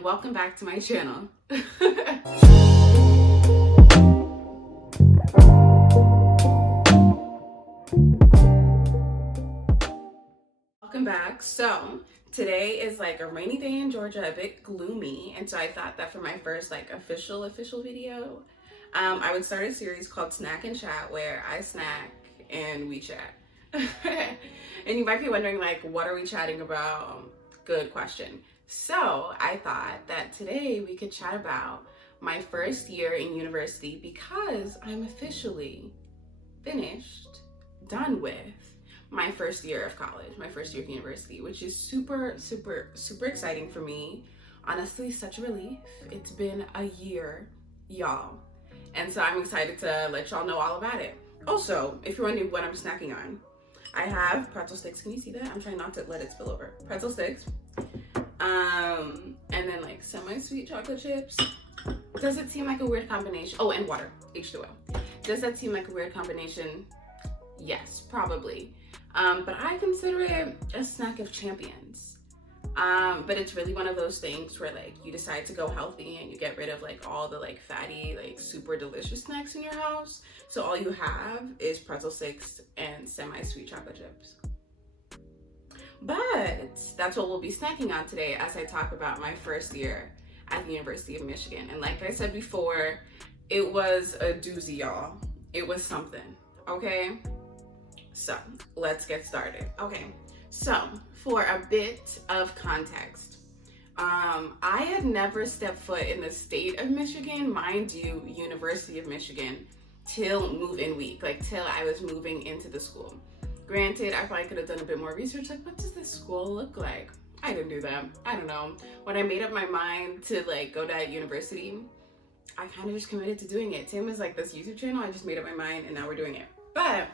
and welcome back to my channel. Welcome back. So today is like a rainy day in Georgia, a bit gloomy, and so I thought that for my first like official video, I would start a series called Snack and Chat, where I snack and we chat. And you might be wondering, like, what are we chatting about? Good question. So I thought that today we could chat about my first year in university, because I'm officially finished, done with my first year of college, my first year of university, which is super exciting for me. Honestly, such a relief. It's been a year, y'all. And so I'm excited to let y'all know all about it. Also, if you're wondering what I'm snacking on, I have pretzel sticks. Can you see that? I'm trying not to let it spill over. Pretzel sticks. And then like semi-sweet chocolate chips. Does it seem like a weird combination? Oh, and water, H2O. Does that seem like a weird combination? Yes, probably. But I consider it a snack of champions. But it's really one of those things where like you decide to go healthy and you get rid of like all the like fatty, like super delicious snacks in your house. So all you have is pretzel sticks and semi-sweet chocolate chips. But that's what we'll be snacking on today as I talk about my first year at the University of Michigan. And like I said before, it was a doozy, y'all. It was something, okay? So let's get started. Okay, so for a bit of context, I had never stepped foot in the state of Michigan, mind you, University of Michigan, till move-in week, like till I was moving into the school. Granted, I probably could have done a bit more research, like what does this school look like? I didn't do that. I don't know. When I made up my mind to like go to that university, I kind of just committed to doing it. Same as like this YouTube channel, I just made up my mind and now we're doing it. But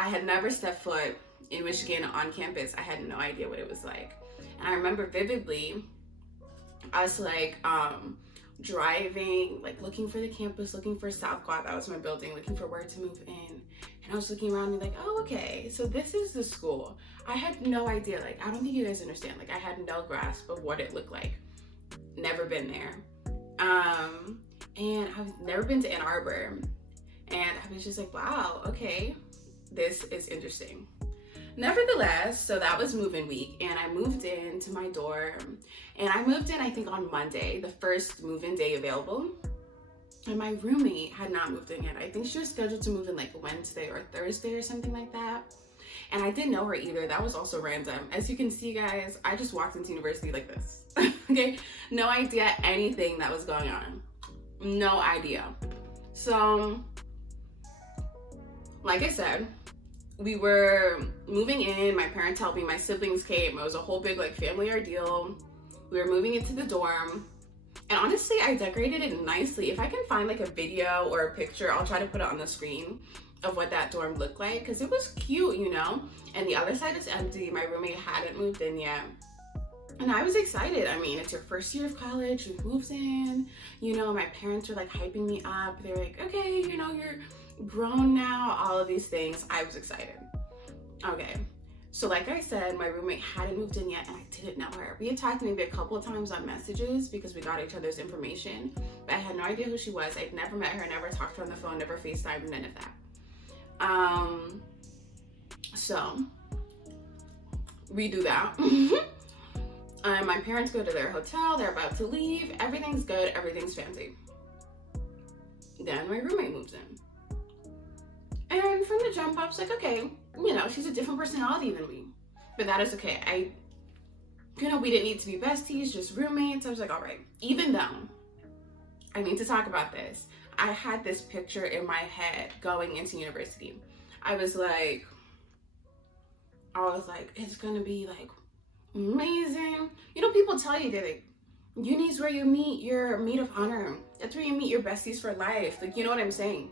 I had never stepped foot in Michigan on campus. I had no idea what it was like. And I remember vividly us like driving, like looking for the campus, looking for South Quad, that was my building, looking for where to move in. And I was looking around and like, oh, okay, so this is the school. I had no idea, like, I don't think you guys understand. Like, I had no grasp of what it looked like. Never been there. And I've never been to Ann Arbor. And I was just like, wow, okay, this is interesting. Nevertheless, so that was move-in week, and I moved into my dorm, and I moved in, I think, on Monday, the first move-in day available, and my roommate had not moved in yet. I think she was scheduled to move in like Wednesday or Thursday or something like that, and I didn't know her either. That was also random. As you can see, guys, I just walked into university like this. Okay, no idea anything that was going on, no idea. So like I said, we were moving in, my parents helped me, my siblings came, it was a whole big like family ordeal. We were moving into the dorm, and honestly, I decorated it nicely. If I can find like a video or a picture, I'll try to put it on the screen of what that dorm looked like, because it was cute, you know? And the other side is empty, my roommate hadn't moved in yet. And I was excited. I mean, it's your first year of college, you moved in, you know, my parents were like hyping me up. They're like, okay, you know, you're grown now, all of these things. I was excited. Okay, so like I said, my roommate hadn't moved in yet and I didn't know her. We had talked maybe a couple of times on messages because we got each other's information, but I had no idea who she was. I'd never met her, never talked to her on the phone, never FaceTimed, none of that. So we do that. My parents go to their hotel, they're about to leave, everything's good, everything's fancy. Then my roommate moves in. And from the jump, I was like, okay, you know, she's a different personality than me, but that is okay. You know, we didn't need to be besties, just roommates. I was like, all right, even though I need to talk about this, I had this picture in my head going into university. I was like, it's gonna be like amazing. You know, people tell you that like, uni's where you meet your maid of honor. That's where you meet your besties for life. Like, you know what I'm saying?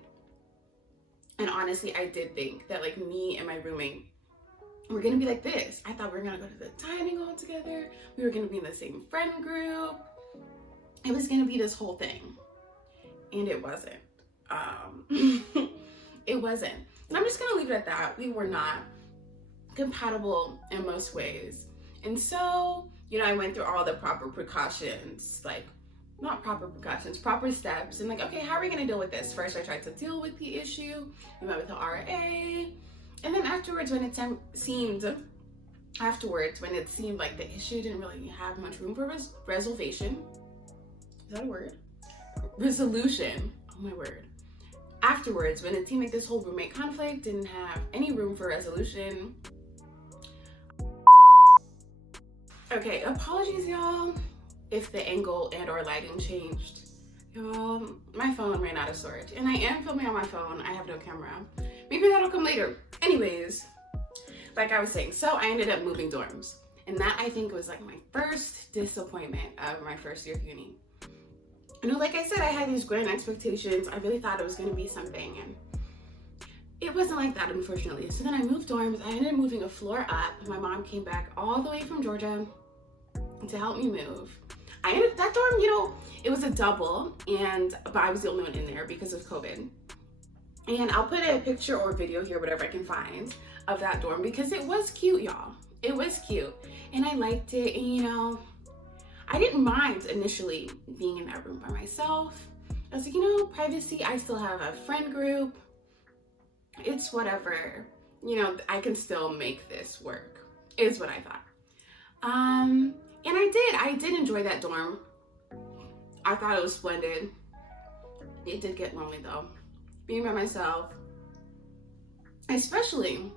And honestly, I did think that like me and my roommate were gonna be like this. I thought we were gonna go to the dining hall together. We were gonna be in the same friend group. It was gonna be this whole thing. And it wasn't. It wasn't. And I'm just gonna leave it at that. We were not compatible in most ways. And so you know, I went through all the proper precautions, like not proper precautions, proper steps, and like, okay, how are we gonna deal with this? First, I tried to deal with the issue. We met with the RA, and then afterwards, when it seemed like the issue didn't really have much room for resolution. Is that a word? Resolution. Oh my word. Afterwards, when it seemed like this whole roommate conflict didn't have any room for resolution. Okay, apologies, y'all, if the angle and or lighting changed. Y'all, my phone ran out of storage, and I am filming on my phone. I have no camera. Maybe that'll come later. Anyways, like I was saying, so I ended up moving dorms, and that I think was like my first disappointment of my first year of uni. You know, like I said, I had these grand expectations. I really thought it was going to be something, and it wasn't like that, unfortunately. So then I moved dorms. I ended up moving a floor up. My mom came back all the way from Georgia to help me move. I ended that dorm, you know, it was a double, but I was the only one in there because of COVID. And I'll put a picture or video here, whatever I can find, of that dorm because it was cute, y'all. It was cute, and I liked it. And you know, I didn't mind initially being in that room by myself. I was like, you know, privacy. I still have a friend group. It's whatever, you know, I can still make this work, is what I thought. And I did enjoy that dorm. I thought it was splendid. It did get lonely though, being by myself, especially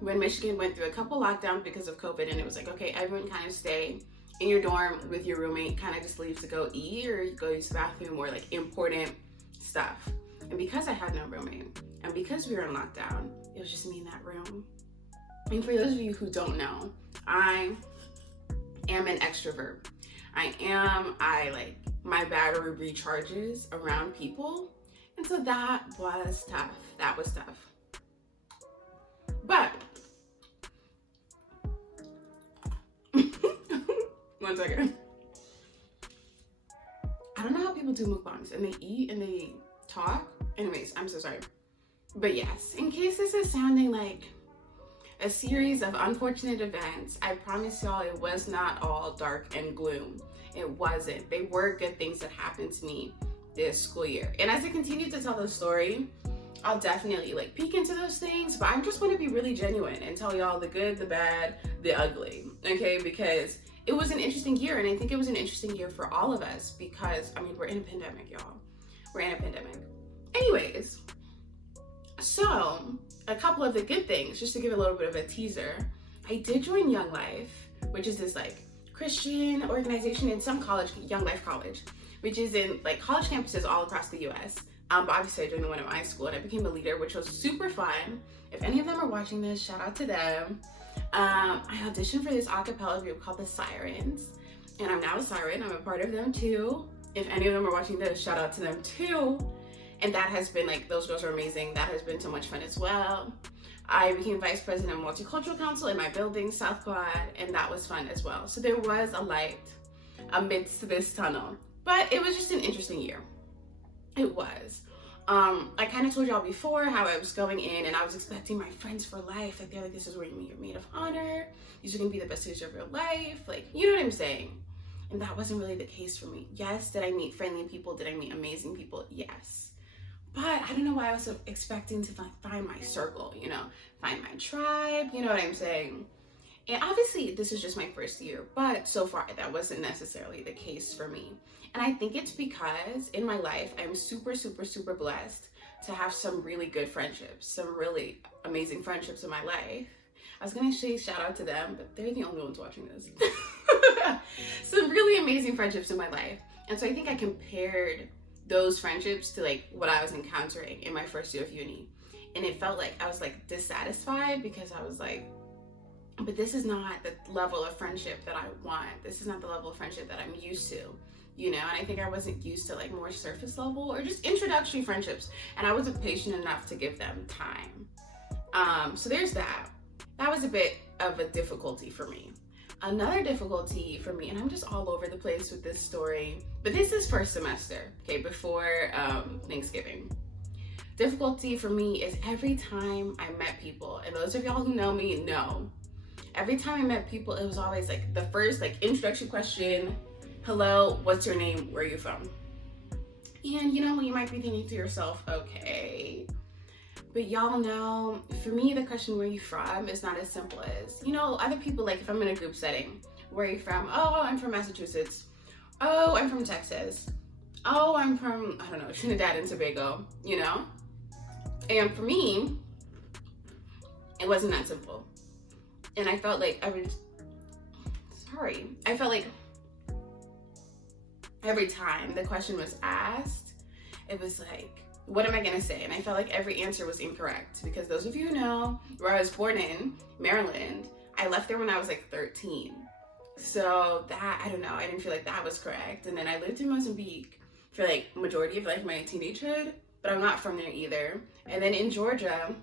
when Michigan went through a couple lockdowns because of COVID, and it was like, okay, everyone kind of stay in your dorm with your roommate, kind of just leave to go eat or go use the bathroom or like important stuff. And because I had no roommate, and because we were in lockdown, it was just me in that room. And for those of you who don't know, I am an extrovert. My battery recharges around people. And so that was tough. But, one second. I don't know how people do mukbangs and they eat and they talk. Anyways, I'm so sorry. But yes, in case this is sounding like a series of unfortunate events, I promise y'all it was not all dark and gloom. It wasn't. They were good things that happened to me this school year. And as I continue to tell the story, I'll definitely like peek into those things, but I just want to be really genuine and tell y'all the good, the bad, the ugly, okay? Because it was an interesting year, and I think it was an interesting year for all of us because, I mean, we're in a pandemic, y'all. We're in a pandemic. Anyways, so a couple of the good things, just to give a little bit of a teaser, I did join Young Life, which is this like Christian organization in some college, Young Life College, which is in like college campuses all across the US. But obviously I joined the one at my school and I became a leader, which was super fun. If any of them are watching this, shout out to them. I auditioned for this a cappella group called the Sirens, and I'm now a siren. I'm a part of them too. If any of them are watching this, shout out to them too. And that has been like, those girls are amazing. That has been so much fun as well. I became vice president of Multicultural Council in my building, South Quad, and that was fun as well. So there was a light amidst this tunnel, but it was just an interesting year. It was. I kind of told y'all before how I was going in and I was expecting my friends for life. Like, they're like, this is where you meet your maid of honor. These are gonna be the best days of your life. Like, you know what I'm saying? And that wasn't really the case for me. Yes, did I meet friendly people? Did I meet amazing people? Yes. But I don't know why I was so expecting to find my circle, you know, find my tribe, you know what I'm saying? And obviously this is just my first year, but so far that wasn't necessarily the case for me. And I think it's because in my life, I'm super, super, super blessed to have some really good friendships, some really amazing friendships in my life. I was gonna say shout out to them, but they're the only ones watching this. Some really amazing friendships in my life. And so I think I compared those friendships to like what I was encountering in my first year of uni. And it felt like I was like dissatisfied because I was like, but this is not the level of friendship that I want. This is not the level of friendship that I'm used to, you know? And I think I wasn't used to like more surface level or just introductory friendships. And I wasn't patient enough to give them time. So there's that. That was a bit of a difficulty for me. Another difficulty for me, and I'm just all over the place with this story, but this is first semester, okay, before Thanksgiving. Difficulty for me is every time I met people, and those of y'all who know me know, every time I met people, it was always like the first like introduction question, hello, what's your name, where are you from? And you know, you might be thinking to yourself, okay, but y'all know, for me, the question where you from is not as simple as, you know, other people, like if I'm in a group setting, where are you from? Oh, I'm from Massachusetts. Oh, I'm from Texas. Oh, I'm from, I don't know, Trinidad and Tobago, you know? And for me, it wasn't that simple. And I felt like I felt like every time the question was asked, it was like, what am I gonna say? And I felt like every answer was incorrect, because those of you who know where I was born in, Maryland, I left there when I was like 13. So that, I don't know, I didn't feel like that was correct. And then I lived in Mozambique for like majority of like my teenagehood, but I'm not from there either. And then in Georgia,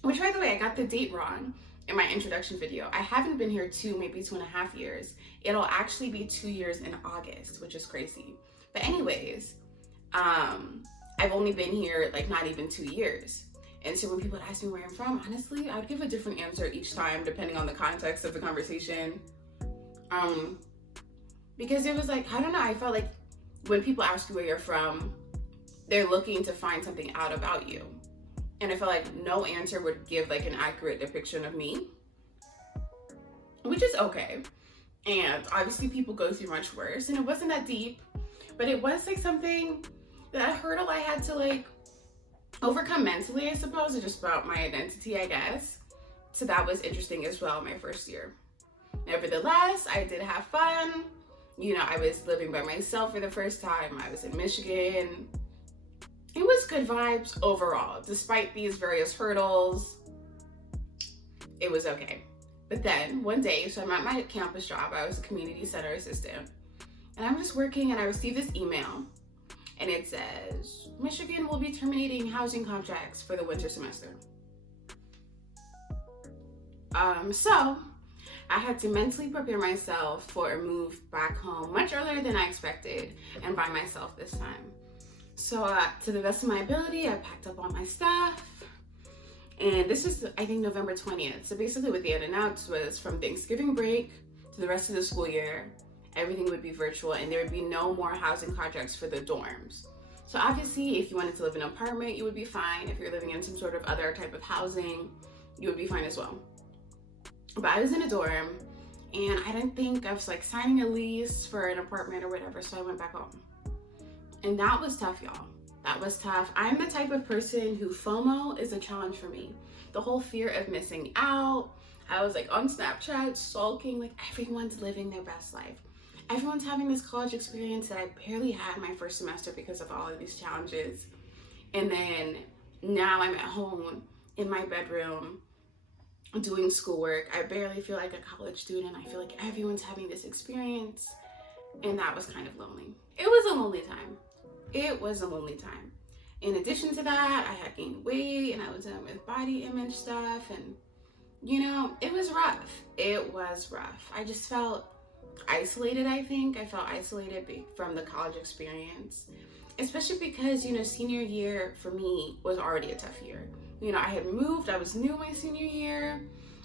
which by the way, I got the date wrong in my introduction video. I haven't been here maybe 2.5 years. It'll actually be 2 years in August, which is crazy. But anyways, I've only been here like not even 2 years. And so when people ask me where I'm from, honestly, I'd give a different answer each time depending on the context of the conversation. Because it was like, I don't know, I felt like when people ask you where you're from, they're looking to find something out about you. And I felt like no answer would give like an accurate depiction of me, which is okay. And obviously people go through much worse, and it wasn't that deep, but it was like something, that hurdle I had to like overcome mentally, I suppose, or just about my identity, I guess. So that was interesting as well, my first year. Nevertheless, I did have fun. You know, I was living by myself for the first time. I was in Michigan. It was good vibes overall. Despite these various hurdles, it was okay. But then one day, so I'm at my campus job. I was a community center assistant. And I'm just working, and I received this email. And it says, Michigan will be terminating housing contracts for the winter semester. So I had to mentally prepare myself for a move back home much earlier than I expected, and by myself this time. So to the best of my ability, I packed up all my stuff. And this was, I think, November 20th. So basically what they had announced was from Thanksgiving break to the rest of the school year, everything would be virtual, and there would be no more housing contracts for the dorms. So obviously, if you wanted to live in an apartment, you would be fine. If you're living in some sort of other type of housing, you would be fine as well. But I was in a dorm, and I didn't think I was like signing a lease for an apartment or whatever, so I went back home. And that was tough, y'all. That was tough. I'm the type of person who FOMO is a challenge for me. The whole fear of missing out. I was like on Snapchat sulking, like everyone's living their best life. Everyone's having this college experience that I barely had my first semester because of all of these challenges. And then now I'm at home in my bedroom doing schoolwork. I barely feel like a college student. I feel like everyone's having this experience. And that was kind of lonely. It was a lonely time. It was a lonely time. In addition to that, I had gained weight, and I was dealing with body image stuff, and you know, it was rough. It was rough. I just felt isolated, I think. I felt isolated from the college experience, especially because, you know, senior year for me was already a tough year. You know, I had moved, I was new my senior year,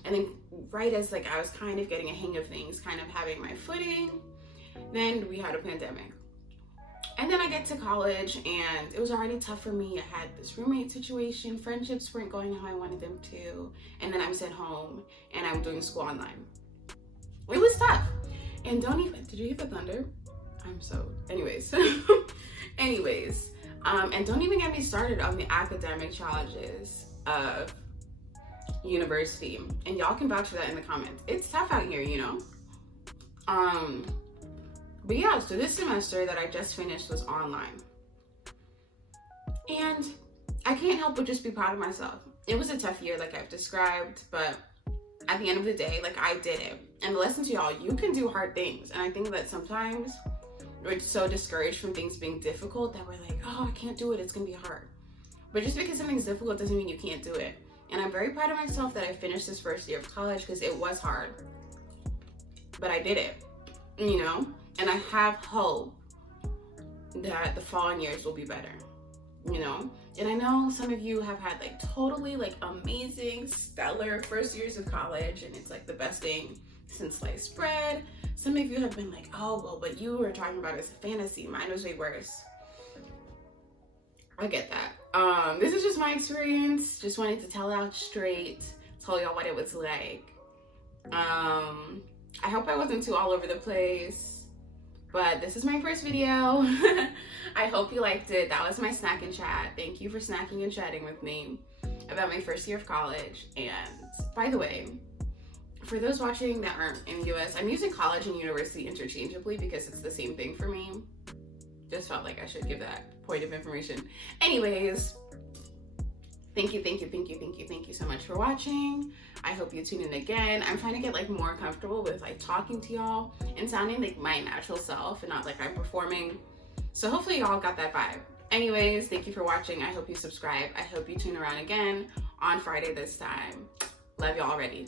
and then right as like I was kind of getting a hang of things, kind of having my footing, then we had a pandemic. And then I get to college, and it was already tough for me. I had this roommate situation, friendships weren't going how I wanted them to, and then I was at home, and I'm doing school online. It was tough. And did you hear the thunder? Anyways. And don't even get me started on the academic challenges of university. And y'all can vouch for that in the comments. It's tough out here, you know? But yeah, so this semester that I just finished was online. And I can't help but just be proud of myself. It was a tough year, like I've described, but at the end of the day, like I did it. And the lesson to y'all, you can do hard things. And I think that sometimes we're so discouraged from things being difficult that we're like, oh, I can't do it, it's gonna be hard. But just because something's difficult doesn't mean you can't do it. And I'm very proud of myself that I finished this first year of college, because it was hard. But I did it, you know? And I have hope that the following years will be better. you know? And I know some of you have had like totally like amazing, stellar first years of college, and it's like the best thing since sliced bread. Some of you have been like, oh, well, what you were talking about is a fantasy. Mine was way worse. I get that. This is just my experience. Just wanted to tell it out straight, tell y'all what it was like. I hope I wasn't too all over the place, but this is my first video. I hope you liked it. That was my snack and chat. Thank you for snacking and chatting with me about my first year of college. And by the way, for those watching that aren't in the US, I'm using college and university interchangeably because it's the same thing for me. Just felt like I should give that point of information. Anyways, thank you so much for watching. I hope you tune in again. I'm trying to get like more comfortable with like talking to y'all and sounding like my natural self and not like I'm performing. So hopefully y'all got that vibe. Anyways, thank you for watching. I hope you subscribe. I hope you tune around again on Friday this time. Love y'all already.